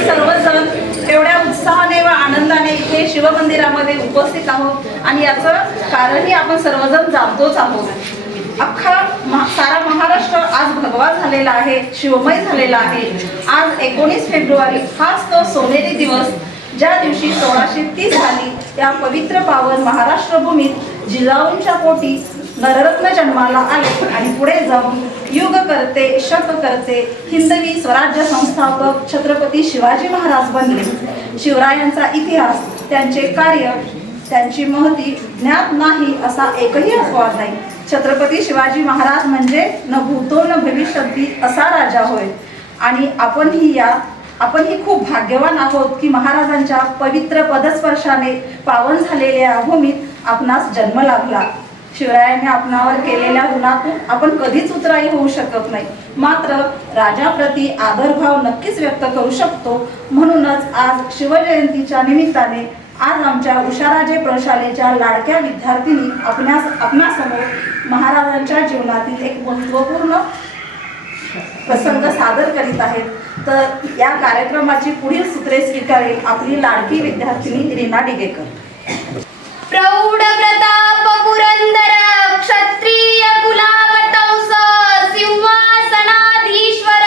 आपण सर्वजण एवढ्या उत्साहाने व आनंदाने इथे शिवमंदिरामध्ये उपस्थित आहोत आणि याचं कारणही आपण सर्वजण जाणतोच आहोत। अख्खा सारा महाराष्ट्र आज भगवा झालेला आहे, शिवमय झालेला आहे। आज 19 फेब्रुवारी हाच तो सोनेरी दिवस, ज्या दिवशी 1630 साली त्या पवित्र पावन महाराष्ट्र भूमीत जिजाऊंच्या पोटी नररत्न जन्माला आले आणि पुढे जाऊन युग करते शक करते हिंदवी स्वराज्य संस्थापक छत्रपती शिवाजी महाराज बनले। शिवरायांचा इतिहास, त्यांचे कार्य, त्यांची महती ज्ञात नाही असा एकही अपवाद नाही। छत्रपती शिवाजी महाराज म्हणजे न भूतो न भविष्यती असा राजा होय। आणि आपणही खूप भाग्यवान आहोत की महाराजांच्या पवित्र पदस्पर्शाने पावन झालेल्या भूमीत आपणास जन्म लाभला। शिवरायांनी आपणावर केलेल्या ऋणातून आपण कधीच उतराई होऊ शकत नाही, मात्र राजाप्रती आदरभाव नक्कीच व्यक्त करू शकतो। म्हणूनच आज शिवजयंतीच्या निमित्ताने आज आमच्या उषाराजे प्रशालेच्या लाडक्या विद्यार्थिनी आपणासमोर महाराजांच्या जीवनातील एक महत्त्वपूर्ण प्रसंग सादर करीत आहेत। तर या कार्यक्रमाची पुढील सूत्रे स्वीकारेल आपली लाडकी विद्यार्थिनी रीना डिगेकर। प्रौढ प्रताप पुरंदर क्षत्रिय कुलावतंस सिंहासनाधीश्वर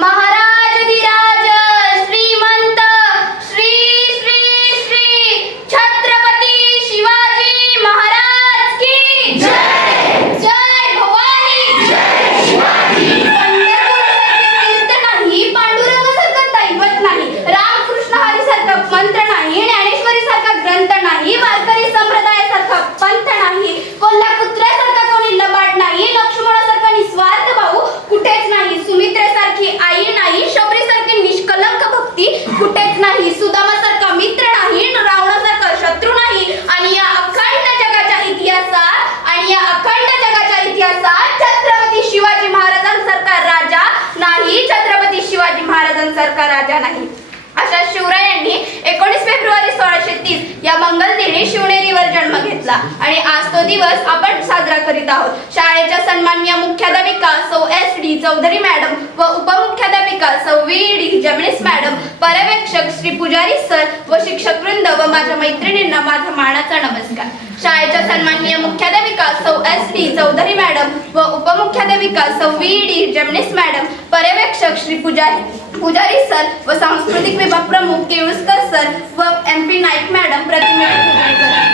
महाराजाधिराज श्रीमंत श्री श्री श्री छत्रपती शिवाजी महाराज की जय। जय भवानी, जय शिवाजी। पंढरपूरसारखे नाही, पांडुरंगासारखं दैवत नाही, रामकृष्ण हरीसारखं मंत्र नाही, ज्ञानेश्वरीसारखा ग्रंथ नाही, वारकरी संप्रदायासारखा पंथ नाही, कोल्हापुत्रासारखा कोणी लबाड नाही, लक्ष्मणासारखा निस्वार्थ भाऊ कुठेच नाही, सुमित्रेसारखी आई नाही, शबरीसारखी निष्कलंक भक्ती कुठेच नाही, सुदामासारखा मित्र नाही, रावणासारखा शत्रू नाही। आणि या अखंड जगाच्या इतिहासात छत्रपती शिवाजी महाराजांसारखा राजा नाही, छत्रपती शिवाजी महाराजांसारखा राजा नाही। अशा शिवरायांनी 19 फेब्रुवारी 1630 या मंगल दिनी शिवनेरीवर जन्म घेतला आणि आज तो दिवस आपण साजरा करीत आहोत। शाळेच्या सन्माननीय मुख्याध्यापिका सौ S.D. चौधरी मॅडम व उपमुख्याध्यापिका सौ V.D. जमनीस मॅडम, पर्यवेक्षक श्री पुजारी सर व शिक्षक वृंद व माझ्या मैत्रिणींना माझा मानाचा नमस्कार। शाळेच्या सन्माननीय मुख्याध्यापिका सौ S.D. चौधरी मॅडम व उपमुख्याध्यापिका सौ V.D. जमनीस मॅडम, पर्यवेक्षक श्री पुजारी सर व सांस्कृतिक विभाग प्रमुख केळुसकर सर व MP नाईक मॅडम प्रतिमेची पूजन करा।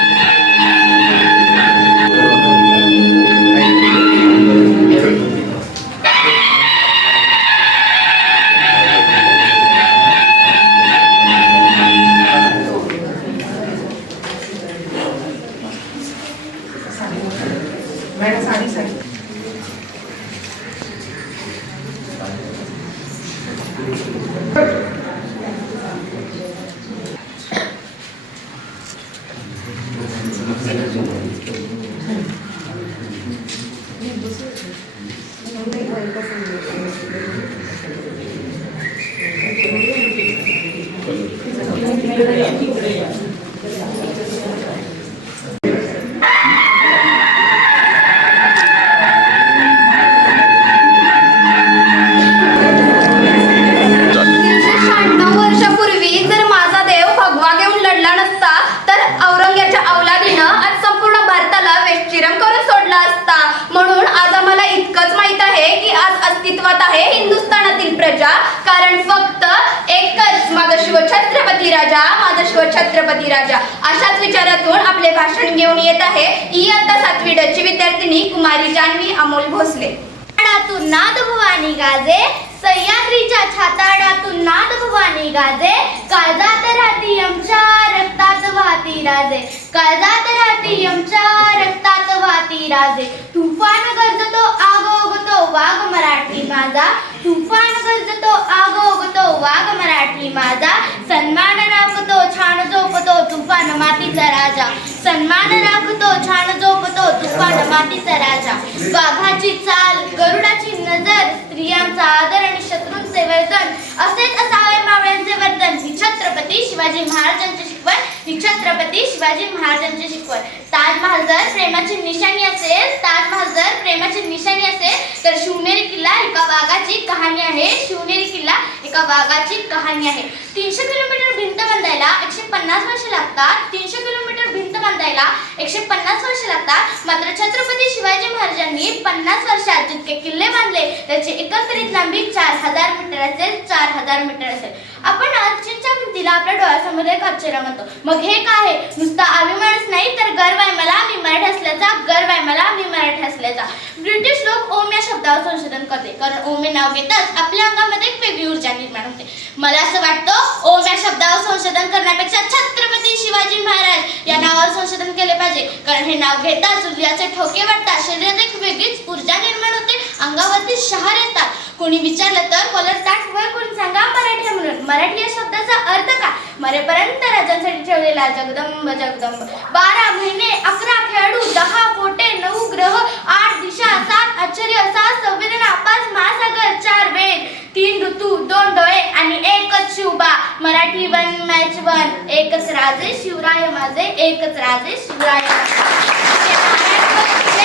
छत्रपती राजा अशाच विचारातून आपले भाषण घेऊन येत आहे इयत्ता 7वी ड ची विद्यार्थिनी कुमारी जान्हवी अमोल भोसले। छाताडातून नाद भवानी गाजे, सह्याद्रीच्या छाताडातून नाद भवानी गाजे, काळजात राहती आमच्या रक्तात वाहती राजे, काळजात राहती आमच्या रक्तात वाहती राजे। तुफान गरजतो आगोगतो वाघ मराठी माझा, तुफान गरजतो आगोगतो वाघ मराठी माझा, सन्मान राखतो छान झोपतो तुफान मातीचा राजा, सन्मान राखतो छान झोपतो तुफान मातीचा राजा। वाघाची चाल, गरुडाची नजर, स्त्रियांचा आदर आणि शत्रूंचे वर्तन असेच असावे मावळ्यांचे वर्तन, ही छत्रपती शिवाजी महाराजांची शिकवण, ही छत्रपती शिवाजी महाराजांची शिकवण। ताजमहाल जर प्रेमाची निशाणी असेल, ताजमहाल जर प्रेमाची निशाणी असेल तर शिवनेरी किल्ला एका वाघाची कहाणी आहे, शिवनेरी किल्ला एका वाघाची कहाणी आहे. 300 किलोमीटर भिंत बांधायला 150 वर्ष लागतात. 300 किलोमीटर भिंत बांधायला 150 वर्ष लागतात. मात्र छत्रपती शिवाजी महाराजांनी 50 वर्षात जितके किल्ले बांधले त्याची एकत्रित लांबी 4000 मीटर असेल. 4000 मीटर असेल. आपण आज चीनच्या भिंतीला आपल्या डोळ्यासमोर एक आश्चर्य म्हणतो. मग हे काय आहे? नुसता अभिमानच नाही तर गर्व आहे मला मी मराठी असल्याचा. गर्व आहे मला मी मराठी असल्याचा. ब्रिटिश लोक ओम या शब्दावर संशोधन करते कारण ओम हे नाव घेताच आपल्या अंगामध्ये एक वेगळी ऊर्जा निर्माण होते. मला असं वाटतं ओम या शब्दावर संशोधन करण्यापेक्षा छत्रपती शिवाजी महाराज या नावावर संशोधन केले पाहिजे कारण हे नाव घेताच हृदयाचे ठोके वाटतात. शरीरात एक वेगळीच ऊर्जा निर्माण होते. अंगावरती शहर येतात. कोणी विचारलं तर बोलत ताट वर कोणी सांगा मराठी म्हणून. मराठी या शब्दाचा अर्थ काय? मरेपर्यंत राजांसाठी ठेवलेला जगदंब जगदंब. 12 महिने 11 खेळाडू 10 पोटे 9 ग्रह 8 दिशा 7 आश्चर्य 6 संवेदना 5 महासागर 4 वेद 3 ऋतू 2 डोळे आणि एकच Shivba. Marathi one match one. एकच राजे शिवराय माझे. एकच राजे शिवराय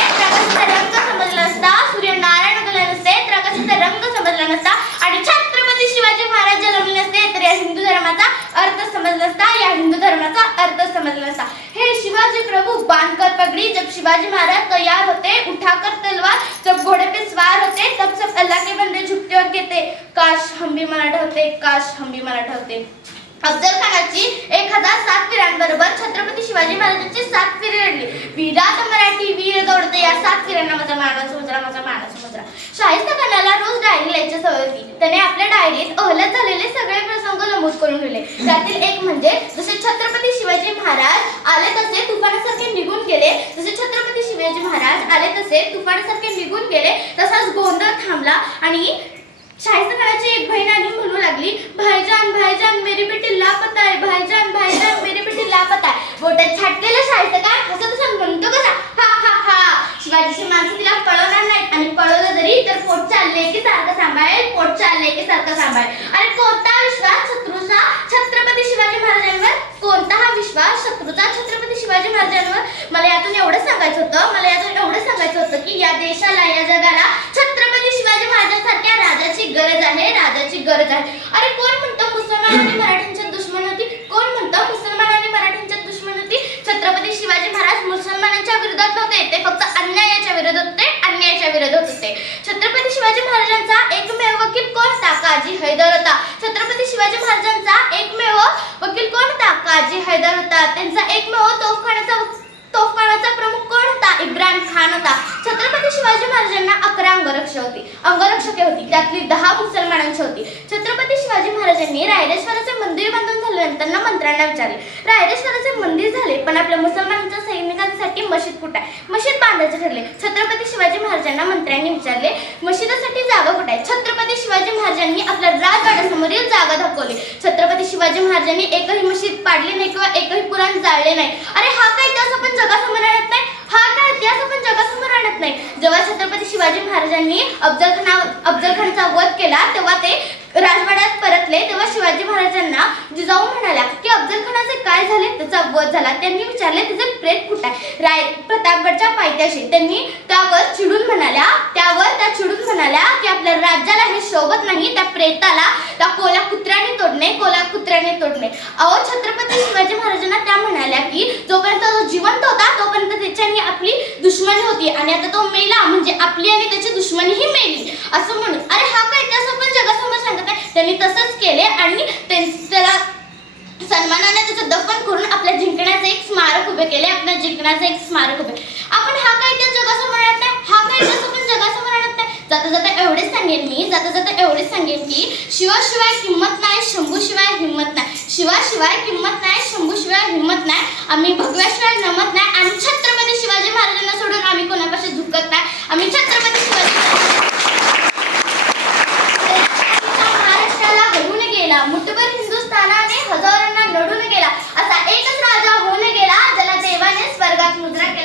प्रकाशाचा रंग समजला नसता. सूर्यनारायण उगवले नसते तर आकाशाचा रंग समजला नसता. आणि छत्रपती शिवाजी महाराज जन्मले नसते तर या हिंदू धर्माचा अर्थ समजला नसता. या हिंदू धर्माचा अर्थ समजला नसता. हे शिवाजी प्रभु बांधकर पगड़ी जब शिवाजी महाराज तैयार होते. उठाकर तलवार जब घोड़े पे सवार होते तब सब अल्लाह के बंदे झुकते और कहते काश हम भी मराठा होते. काश हम भी मराठा होते. अफजल खानाची 1007 वीरांबरोबर छत्रपती शिवाजी महाराजांची 7 फेरी लढली. वीरात मराठी वीर दौडते या 7 फेऱ्यांना माझा मानस मुजरा माझा मानस मुजरा. शाहिस्ता खानाला रोज डायरी लिहायची सवय होती. त्याने आपल्या डायरीत अहलत झालेले सगळे प्रसंग नमूद करून ठेवले. त्यातील एक म्हणजे जसे छत्रपती शिवाजी महाराज आले तसे तुफानासारखे निघून गेले. जसे छत्रपती शिवाजी महाराज आले तसे तुफानासारखे निघून गेले. तसाच गोंधळ थांबला आणि शाहिस्ता खानाची एक बहीण आणि म्हणू लागली भाईजान भाईजान मेरी बेटी लापता है. भाईजान भाईजान मेरी बेटी लापता है. बोटात छाटलेलं शाहिस्ता खान असं तसं म्हणतो कसा हा हा हा. शिवाजीची माणसं तिला पळवणार नाहीत आणि पळवलं जरी तर पोट चालले की सारखं सांभाळेल. पोट चालले की सारखं सांभाळेल. अरे कोणता विश्वास शत्रूचा छत्रपती शिवाजी महाराजांवर? कोणता विश्वास शत्रूचा छत्रपती शिवाजी महाराजांवर? मला यातून एवढं सांगायचं होतं की या देशाला या जगाला छत्रपती शिवाजी महाराजांसारख्या राजाची गरज आहे. राजाची गरज आहे. अरे कोण म्हणतं मुसलमान आणि मराठ्यांच्या दुश्मन होती? कोण म्हणतं मुसलमान आणि मराठ्यांच्या दुश्मन होती? छत्रपती शिवाजी महाराज मुसलमानांच्या विरोधात नव्हते. ते फक्त अन्यायाच्या विरोधात होते. अन्यायाच्या विरोधात होते. छत्रपती शिवाजी महाराजांचा एकमेव वकील कोण होता? काजी हैदर होता. छत्रपती शिवाजी महाराजांचा एकमेव वकील कोण होता? काजी हैदर होता. त्यांचा एकमेव तोफखानाचा प्रमुख कोण होता? इब्राहिम खान होता. छत्रपती शिवाजी महाराजांना 11 अंगरक्षके होती. त्यातली 10 मुसलमानांची होती. छत्रपती शिवाजी महाराजांनी रायरेश्वराचे मंदिर बांधून झाल्यानंतर मंत्र्यांना विचारले रायरेश्वराचे मंदिर झाले पण आपल्या मुसलमानांच्या सैनिकांसाठी मशीद कुठे आहे? मशीद बांधायचे ठरले. छत्रपती शिवाजी महाराजांना मंत्र्यांनी विचारले मशिदीसाठी जागा कुठे आहे? छत्रपती शिवाजी महाराजांनी आपल्या राजवाड्यासमोरील जागा दाखवली. छत्रपती शिवाजी महाराजांनी एकही मशीद पाडली नाही किंवा एकही पुराण जाळले नाही. अरे हा काय इतिहास आपण जगासमोर आणत नाही? हा काय इतिहास आपण जगासमोर आणत नाही? जेव्हा छत्रपती शिवाजी महाराजांनी अफजल खानचा वध केला तेव्हा ते राजवाड्यात परतले. तेव्हा शिवाजी महाराजांना जिजाऊ म्हणाल्या की अफजल खानाचे काय झाले? त्याचा वध झाला. त्यांनी विचारले त्याचे प्रेत कुठे आहे? प्रतापगडच्या पायथ्याशी. त्यांनी त्यावर चिडून म्हणाल्या की आपल्या राज्याला हे शोभत नाही. त्या प्रेताला त्या कोल्या कुत्र्याने तोडणे. अहो छत्रपती शिवाजी महाराजांना त्या म्हणाल्या की जोपर्यंत तो जिवंत होता तोपर्यंत त्याच्यानी आपली दुश्मनी होती आणि आता तो मेला म्हणजे आपली आणि त्याची दुश्मनीही मेली असं म्हणून. अरे हा काय इतिहास आपण जगासमोर सांगत आहे? त्यांनी तसंच केले आणि त्याला सन्मानाने त्याचं दफन करून आपल्या जिंकण्याचे एक स्मारक उभे केले. आपण हा काय इतिहास जगासमोर आणत नाही? हा काय इतिहास आपण जगासमोर आणत नाही? जाता जाता एवढेच सांगेन की शिवाशिवाय किंमत नाही. शंभूशिवाय हिंमत नाही. शिवाशिवाय किंमत नाही. शंभूशिवाय हिंमत नाही. आम्ही भगव्याशिवाय नमत नाही. आणि छत्रपती शिवाजी महाराजांना सोडून आम्ही कोणापाशी झुकत नाही. आम्ही छत्रपती शिवाजी महाराष्ट्राला हरवून गेला. मुठभर हिंदुस्थानाने हजारांना लढून गेला. असा एकच राजा होऊन गेला ज्याला देवाने स्वर्गात मुद्रा केला.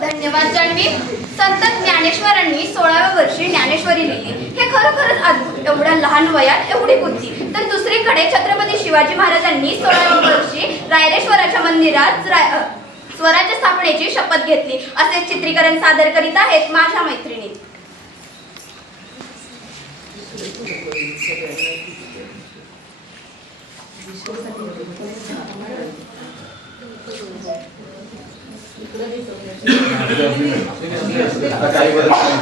धन्यवाद जान्हवी. संत ज्ञानेश्वरांनी 16व्या वर्षी ज्ञानेश्वरी लिहिली. हे खरोखरच अद्भुत. एवढ्या लहान वयात एवढी बुद्धी. तर दुसरीकडे छत्रपती शिवाजी महाराजांनी 16व्या वर्षी रायरेश्वराच्या मंदिरात स्वराज्य स्थापनेची शपथ घेतली. असे चित्रीकरण सादर करीत आहेत माझ्या मैत्रिणी. आता काही बदल नाही.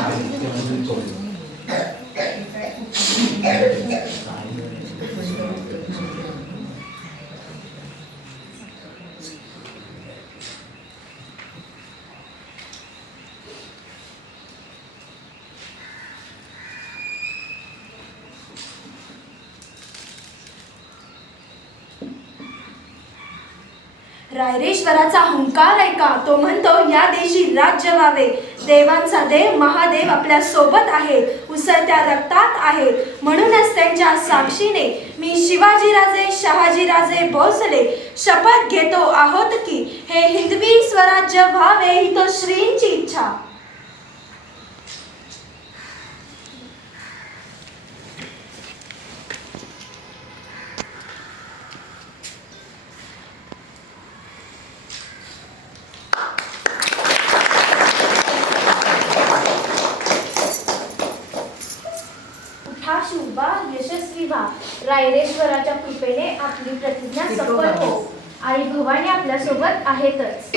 रायरेश्वराचा हुंकार ऐका, तो म्हणतो या देशी राज्य व्हावे. देवांचा देव महादेव आपल्या सोबत आहे, उसळत्या रक्तात आहेत. म्हणूनच त्यांच्या साक्षीने मी शिवाजीराजे शहाजीराजे भोसले शपथ घेतो आहोत की हे हिंदवी स्वराज्य व्हावे ही तो श्रींची इच्छा. शुभा यशस्वी व्हा. रायरेश्वराच्या कृपेने आपली प्रतिज्ञा सफल हो. आई भवानी आपल्या सोबत आहेतच.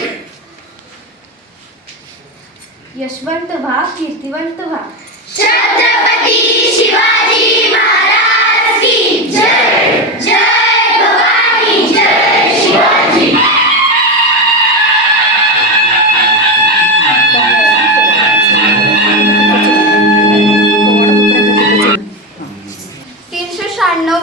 यशवंत व्हा, कीर्तिवंत व्हा. छत्रपती शिवाजी महाराज की जय. जय भवानी, जय शिवाजी.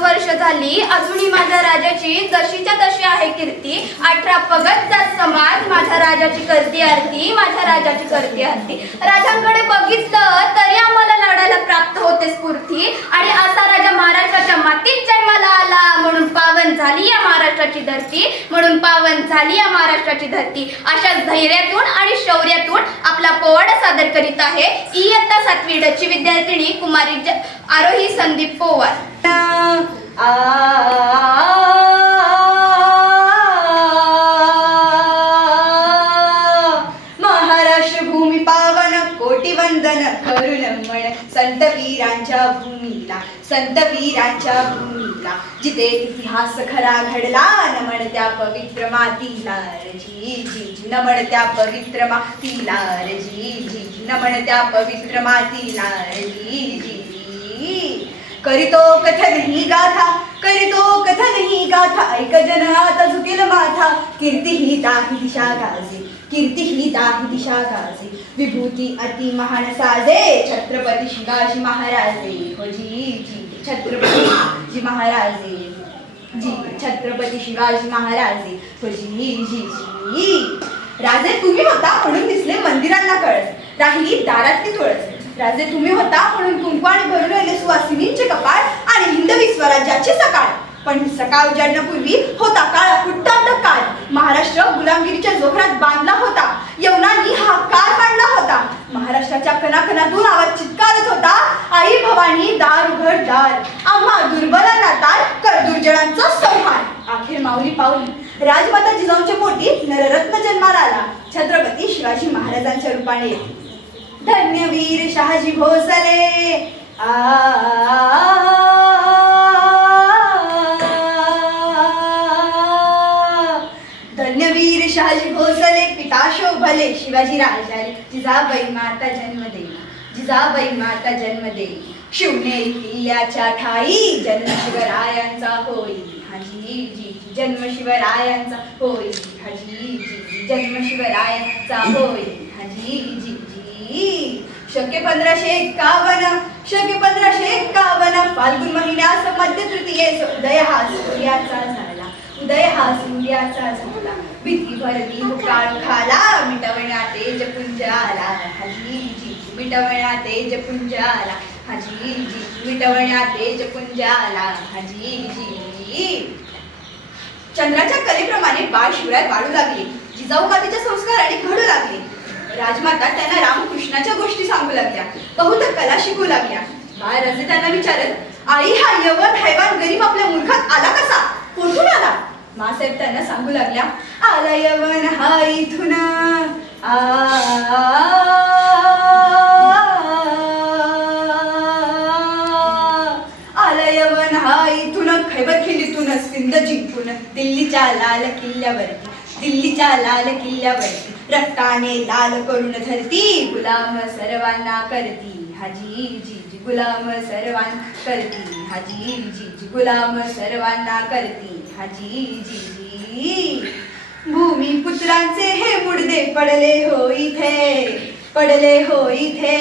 वर्ष झाली अजूनही माझ्या राजाची जशीच्या तशी आहे कीर्ती. 18 पगतचा समाज माझ्या राजाची करती आरती, माझ्या राजाची करती आरती. राजांकडे बघितलं तरी आम्हाला लढायला प्राप्त होते स्फूर्ती. आणि असा राजा महाराष्ट्राच्या मातीत जन्माला आला म्हणून पावन झाली या महाराष्ट्राची धरती, म्हणून पावन झाली या महाराष्ट्राची धरती. अशा धैर्यातून आणि शौर्यातून आपला पोवाडा सादर करीत आहे इयत्ता 7वी ड ची विद्यार्थिनी कुमारी आरोही संदीप पोवार. महाराष्ट्र भूमी पावन कोटी वंदन करून म्हण संत वीरांच्या भूमीला, संत वीरांच्या भूमीला. जिथे इतिहास खरा घडला नमन त्या पवित्र मातीला जी जी. नमन त्या पवित्र मातीला जी जी. नमन त्या पवित्र मातीला जी जी. करीतो कथन ही गाथा, करीतो कथन ही गाथा. ऐक जन आता झुकेल माथा. कीर्ती ही दाही दिशा गाजे, कीर्ती ही दाही दिशा गाजे. विभूती अति महान साजे छत्रपती शिवाजी महाराजे हो जी जी. छत्रपती शिवाजी महाराजे जी. छत्रपती शिवाजी महाराजे हो जी जी जी. राजे तुम्ही होता म्हणून दिसले मंदिरांना कळस, राहिली दारातली तुळस. राजे तुम्ही होता म्हणून कुंकवाने भरून राहिले सुवासिनींचे कपाळ आणि हिंदवी स्वराज्याची सकाळ. पण ही सकाळ उजाडण्यापूर्वी होता काळ कुट्टांत काळ. महाराष्ट्र गुलामगिरीच्या जोखरात बांधला होता, यवनांनी हा काळ मांडला होता. महाराष्ट्राच्या कणाकणातून आवाज चित्कारत होता आई भवानी दार उघड दार. आम्हा दुर्बलांना तार कर दुर्जनांचा संहार. अखेर माऊली पावली राजमाता जिजाऊंच्या पोटी नररत्न जन्माला आला छत्रपती शिवाजी महाराजांच्या रूपाने. धन्यवीर शहाजी भोसले धन्यवीर शहाजी भोसले पिता शोभले शिवाजी राजाले. जिजाबाई माता जन्म देई, जिजाबाई माता जन्म देई. शिवनेरी किल्ल्याच्या ठाई जन्म शिवरायांचा होई हाजी जी. जन्म शिवरायांचा होई हाजी जी. जन्म शिवरायांचा होई हाजी जी जी. शके 1551, शके 1551 फाल्गुन महिन्यास मध्य तृतीयेस उदय हा सूर्याचा झाला, उदय हा सूर्याचा झाला. भीती भरली काळ खाला मिटवण्या तेज पुंज आला हाजी जी. मिटवण्या तेज पुंज आला हाजी जी. मिटवण्या तेज पुंज आला हाजी जी. चंद्राच्या कलेप्रमाणे बाळ शिवराय वाढू लागले. जिजाऊ मातेच्या संस्काराने घडू लागले. राजमाता त्यांना रामकृष्णाच्या गोष्टी सांगू लागल्या, बहुत कला शिकू लागल्या. बाळराजे त्यांना विचारत आई हा यवन हैवान गरीब आपल्या मुलखात आला कसा, कुठून आला. मासाहेब त्यांना सांगू लागल्या आला यवन हा इथून दिल्लीच्या लाल किल्ल्यावरती, दिल्लीच्या लाल किल्ल्यावरती रक्ताने लाल करून धरती गुलाम सर्वांना करती हाजी जी गुलाम सर्वांना करती हाजी जी गुलाम सर्वांना करती हाजी जी. भूमिपुत्रांचे हे मुडदे पडले हो इथे, पडले हो इथे,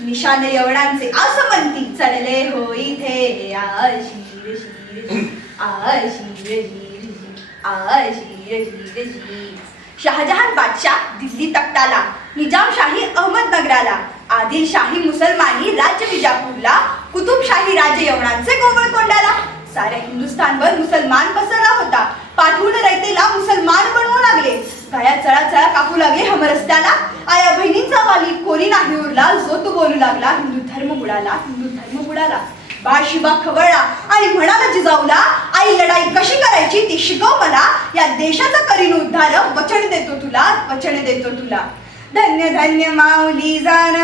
निशान यवनांचे आसमंती चढले हो इथे. आय शीर शीर जी, आय शीर शीर जी, आय शीर शीर जी. शहाजहान बादशाह दिल्ली तख्ताला, निजामशाही अहमदनगराला, आदिलशाही मुसलमानी राज्य विजापूरला, कुतुबशाही राजे यवनांचे गोवळ कोंडाला. साऱ्या हिंदुस्थानवर मुसलमान पसरला होता. पाठवून रयतेला मुसलमान बनवू लागले. गाया चळा कापू लागले हमरस्त्याला. आया बहिणींचा वाली कोणी नाही उरला. जो तो बोलू लागला हिंदू धर्म बुडाला, हिंदू धर्म बुडाला. बाळ शिबा खवळला आणि म्हणाला जिजाऊला, आई लढाई कशी करायची ती शिकव मला. या देशाचा करीन उद्धार, वचन देतो तुला, वचन देतो तुला. धन्य धन्य माऊली जाण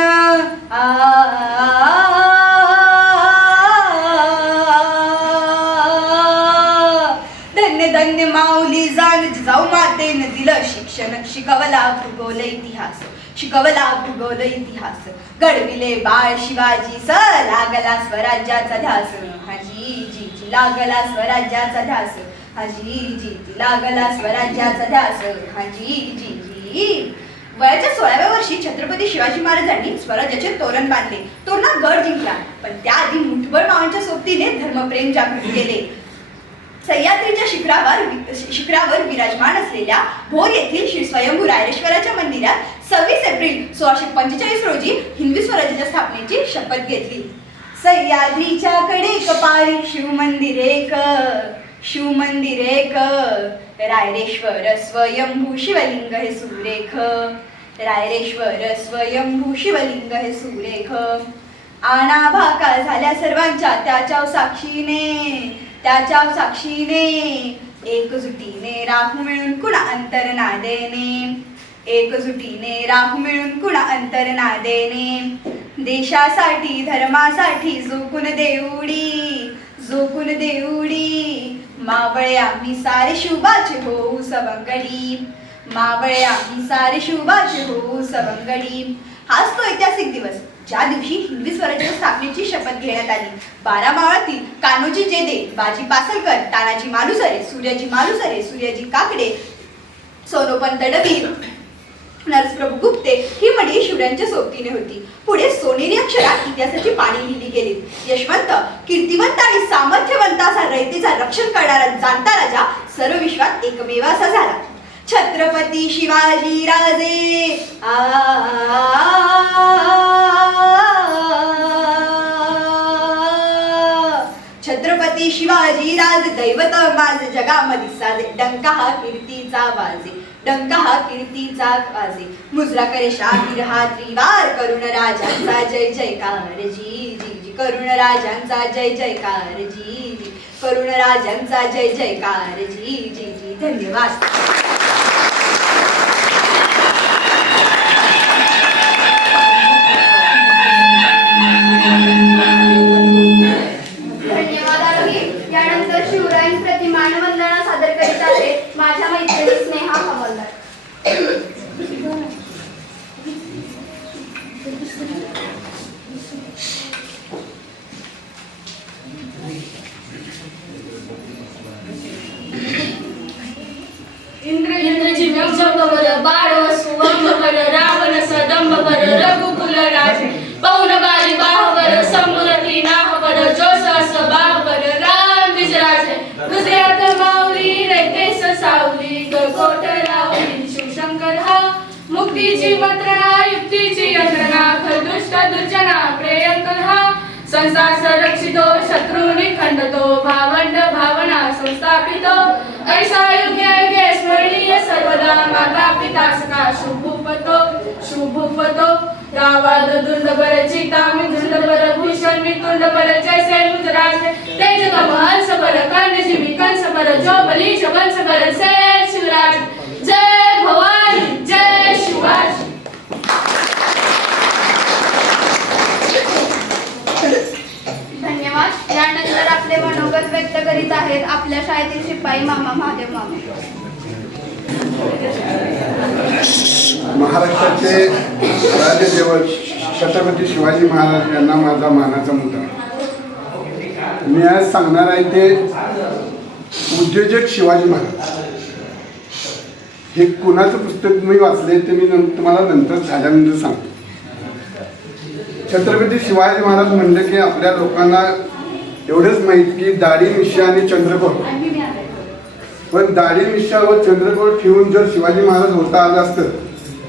धन्य धन्य माऊली जाण. जिजाऊ मातेनं दिलं शिक्षण, शिकवला भूगोल इतिहास, शिकवला भूगोल इतिहास. घडविले बाळ शिवाजी स, लागला स्वराज्याचा ध्यास हाजी जी, लागला स्वराज्याचा ध्यास हाजी जी, लागला स्वराज्याचा ध्यास हाजी जी. वयाच्या 16व्या वर्षी छत्रपती शिवाजी महाराजांनी स्वराज्याचे तोरण बांधले, तोरणा गड जिंकला. पण त्याआधी मुठभर मावांच्या सोबतीने धर्मप्रेम जागृत केले. सह्याद्रीच्या शिखरावर विराजमान असलेल्या भोर येथील श्री स्वयंभू रायरेश्वराच्या मंदिरात 26 एप्रिल 1645 रोजी हिंदवी स्वराज्याच्या स्थापनेची शपथ घेतली. सह्याद्रीच्या कडे कपारी शिवमंदिर एक, शिवमंदिर एक, रायरेश्वर स्वयंभू शिवलिंग हे सुरेख, रायरेश्वर स्वयंभू शिवलिंग हे सुरेख. आणाभाका झाल्या सर्वांच्या त्याच्या साक्षीने, त्याच्या साक्षीने, एकजुटीने राहू मिळून कुणा अंतर ना देणे, एकजुटीने राहू मिळून कुणा अंतर ना देणे. देशासाठी धर्मासाठी झोकून देऊडी, झोकून देऊडी. मावळे आम्ही सारे शुभाचे होऊ सवंगडी, मावळे आम्ही सारे शुभाचे होऊ सवंगडी. हाच तो ऐतिहासिक दिवस ज्या दिवशी हिंदवी स्वराज्याच्या स्थापनेची शपथ घेण्यात आली. 12 मावळातील कान्होजी जेदे, बाजी पासलकर, तानाजी मालुसरे, सूर्याजी मालुसरे, सूर्याजी काकडे, सोनोपंत डबीर, नरसप्रभू गुप्ते ही मंडळी शिवरायांच्या सोबतीने होती. पुढे सोनेरी अक्षरात इतिहासाची पाणी लिहिली गेली. यशवंत, कीर्तिवंत आणि सामर्थ्यवंत असा रयतेचा रक्षण करणारा जाणता राजा सर्व विश्वात एकमेव असा झाला. छत्रपती शिवाजी राजे छत्रपती शिवाजी राजे दैवत माझे जगामध्ये साजे. डंका हा कीर्तीचा वाजे, डंका हा कीर्तीचा वाजे. मुजरा करे शाहीर हा त्रिवार, करुण राजांचा जय जयकार जी जी, करुण राजांचा जय जयकार जी जी, करुण राजांचा जय जयकार जी जी. धन्यवाद. धन्यवाद आरोही. यानंतर शिवरायांप्रती मानवंदना सादर करीत आहे माझ्या मैत्रिणी स्नेहा हवालदार. इंद्रजी बर बाळ सुवंबर रावण सदंबर रघुकुल राजे पौन बारी बाहबर समृद्धी नाहबर जोसास बाहबर राम विजराजे. गुजरात माऊली रयतेस सावली गगोट लावली शिवशंकर हा. मुक्तीची मंत्रणा युक्तीची यंत्रणा खरदुष्ट दुर्जना प्रियंकर हा. संसार संरक्षितो शत्रुनी खंडतो भावंड भावना संस्थापितो. ऐसा युगे युगे स्मरणीय सर्वदा माता पिता सखा शुभुपतो शुभुपतो. रावाद दुंड बर चिता मिथुंड बर भूषण मिथुंड बर जैसे मुजराज तेज हंस बर कर्ण जीवी कंस बर जो बली वंश बर से शिवराज. जय भवानी जय शिवाजी. धन्यवाद. यानंतर आपले मनोगत व्यक्त करीत आहेत आपल्या शाळेतील शिपाई मामा महादेव मामा. महाराष्ट्राचे राजदैवत छत्रपती शिवाजी महाराज यांना माझा मानाचा मुद्दा. मी आज सांगणार आहे ते उद्योजक शिवाजी महाराज. हे कुणाचं पुस्तक मी वाचले ते मी तुम्हाला नंतर झाल्यानंतर सांगतो. छत्रपती शिवाजी महाराज म्हणले की आपल्या लोकांना एवढंच माहीत की दाढी मिशा आणि चंद्रकोर, पण दाढी मिशा व चंद्रकोर ठेवून जर शिवाजी महाराज होता आलं असतं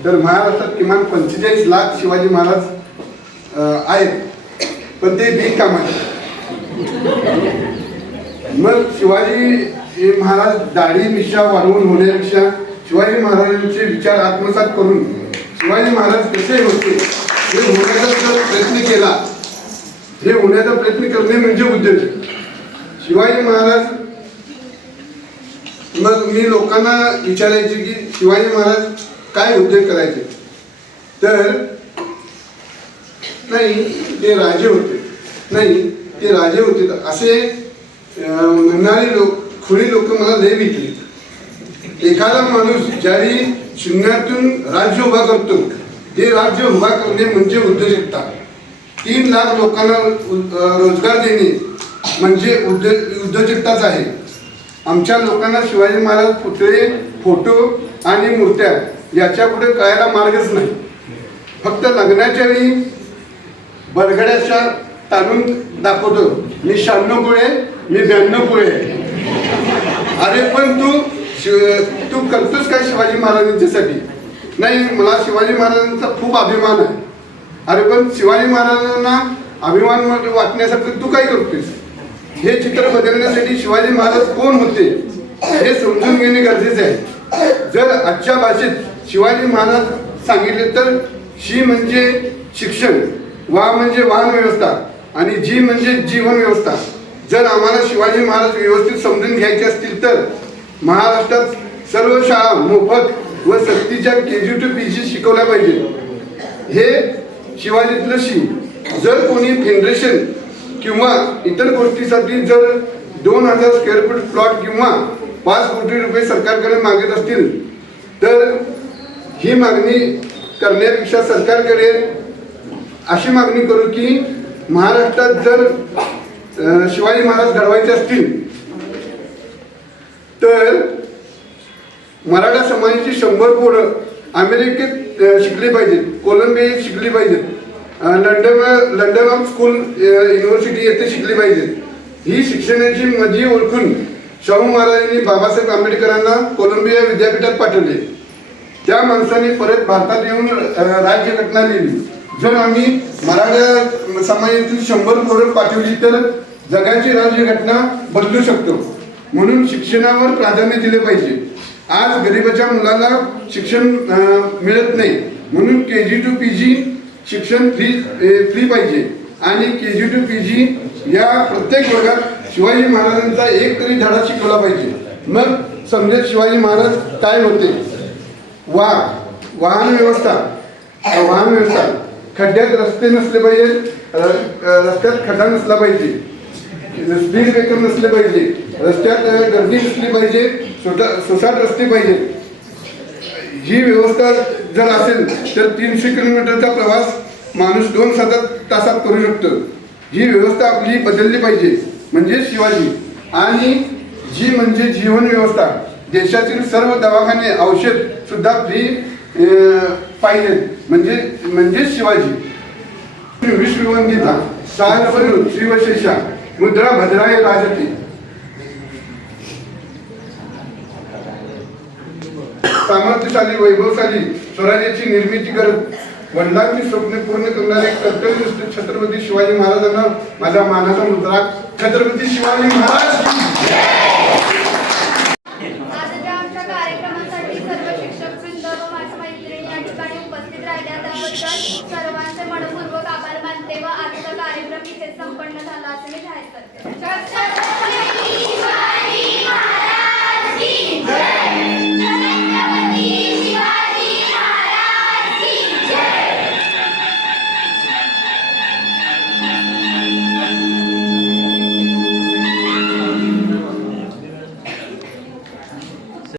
तर महाराष्ट्रात किमान 45 लाख शिवाजी महाराज आहेत, पण ते बिनकामाचे. मग शिवाजी महाराज दाढी मिशा वाढवून होण्यापेक्षा शिवाजी महाराजांचे विचार आत्मसात करून शिवाजी महाराज कसे होते हे होण्याचा जर प्रयत्न केला, हे होण्याचा प्रयत्न करणे म्हणजे उद्योजक. शिवाजी महाराज, मग मी लोकांना विचारायचे की शिवाजी महाराज काय उद्योग करायचे, तर नाही ते राजे होते, नाही ते राजे होते असे म्हणणारे खुरी लोक मला लय विकले. एखादा माणूस ज्यावेळी शून्यातून राज्य उभा करतो ते राज्य उभा करणे म्हणजे उद्योजकता. 3 लाख लोकांना रोजगार देणे म्हणजे उद्योजकताच आहे. आमच्या लोकांना शिवाजी महाराज पुतळे, फोटो आणि मूर्त्या याच्या पुढे कळायला मार्गच नाही. फक्त लग्नाच्या वेळी बरगड्याच्या ताणून दाखवतो, मी 96 पुळे, मी 92 पुळे. अरे पण तू करतोस काय शिवाजी महाराजांच्यासाठी? नाही, मला शिवाजी महाराजांचा खूप अभिमान आहे. अरे पण शिवाजी महाराजांना अभिमान वाटण्यासाठी तू काय करतोस? हे चित्र बदलण्यासाठी शिवाजी महाराज कोण होते हे समजून घेणे गरजेचे आहे. जर आजच्या भाषेत शिवाजी महाराज सांगितले तर शी म्हणजे शिक्षण, वा म्हणजे वाहन व्यवस्था आणि जी म्हणजे जीवन व्यवस्था. जर आम्हाला शिवाजी महाराज व्यवस्थित समजून घ्यायचे असतील तर महाराष्ट्रात सर्व शाळा मोफत व सक्तीच्या KG to PG शिकवल्या पाहिजे. हे शिवाजीतलं शी. जर कोणी फेडरेशन किंवा इतर गोष्टीसाठी जर 2000 स्क्वेअर फूट प्लॉट किंवा 5 कोटी रुपये सरकारकडे मागत असतील तर ही मागणी करण्यापेक्षा सरकारकडे अशी मागणी करू की महाराष्ट्रात जर शिवाजी महाराज घडवायचे असतील तर मराठा समाजाची 100 पोरं अमेरिकेत शिकली पाहिजेत, कोलंबियात शिकली पाहिजेत, लंडन स्कूल युनिव्हर्सिटी येथे शिकली पाहिजेत. ही शिक्षणाची मजी ओळखून शाहू महाराजांनी बाबासाहेब आंबेडकरांना कोलंबिया विद्यापीठात पाठवले. त्या माणसाने परत भारतात येऊन राज्यघटना लिहिली. जर आम्ही मराठा समाजातील 100 पोरं पाठवली तर जगाची राज्यघटना बदलू शकतो. म्हणून शिक्षणावर प्राधान्य दिले पाहिजे. आज गरिबाच्या मुलाला शिक्षण मिळत नाही, म्हणून KG to PG शिक्षण फ्री पाहिजे आणि KG to PG या प्रत्येक वर्गात शिवाजी महाराजांचा एक तरी धडा शिकवला पाहिजे. मग समजेल शिवाजी महाराज काय होते. वाहन व्यवस्था, खड्ड्यात रस्ते नसले पाहिजे, रस्त्यात खड्डा नसला पाहिजे, स्पीड ब्रेकर नसले पाहिजे, रस्त्यात गर्दी नसली पाहिजे, सुसाट रस्ते पाहिजे. ही व्यवस्था जर असेल तर 300 किलोमीटरचा प्रवास माणूस 2 तासात करू शकतो. ही व्यवस्था आपली बदलली पाहिजे म्हणजे शिवाजी. आणि जी म्हणजे जीवन व्यवस्था. देशातील सर्व दवाखाने, औषध सुद्धा फ्री पाहिजेत म्हणजे शिवाजी. विश्ववंदिता साहनपरू श्रीवशेषा मुद्रा भद्राय राजते. सामर्थ्यशाली, वैभवशाली स्वराज्याची निर्मिती करत वडिलांची स्वप्ने पूर्ण करणारे कर्तव्यनिष्ठ छत्रपती शिवाजी महाराजांना माझा मानाचा मुद्रा. छत्रपती शिवाजी महाराज.